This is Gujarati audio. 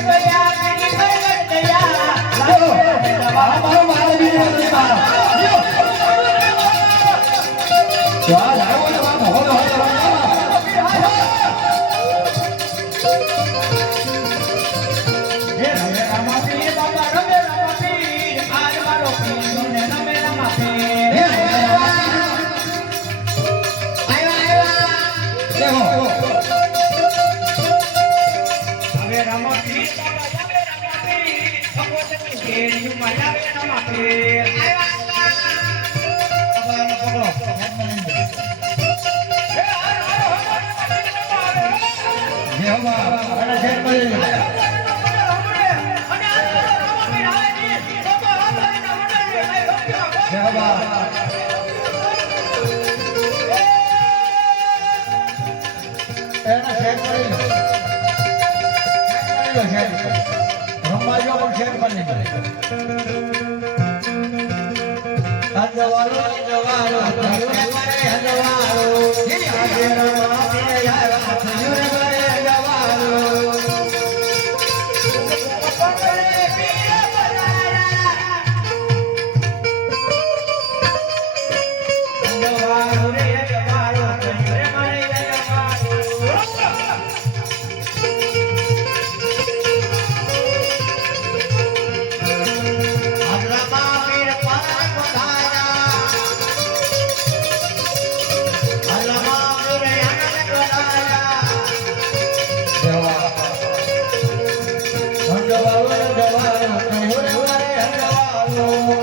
Hallelujah. આના શેર કરી આવ્યો છે. રમવા જો પણ શેર પણ નહીં મળે Música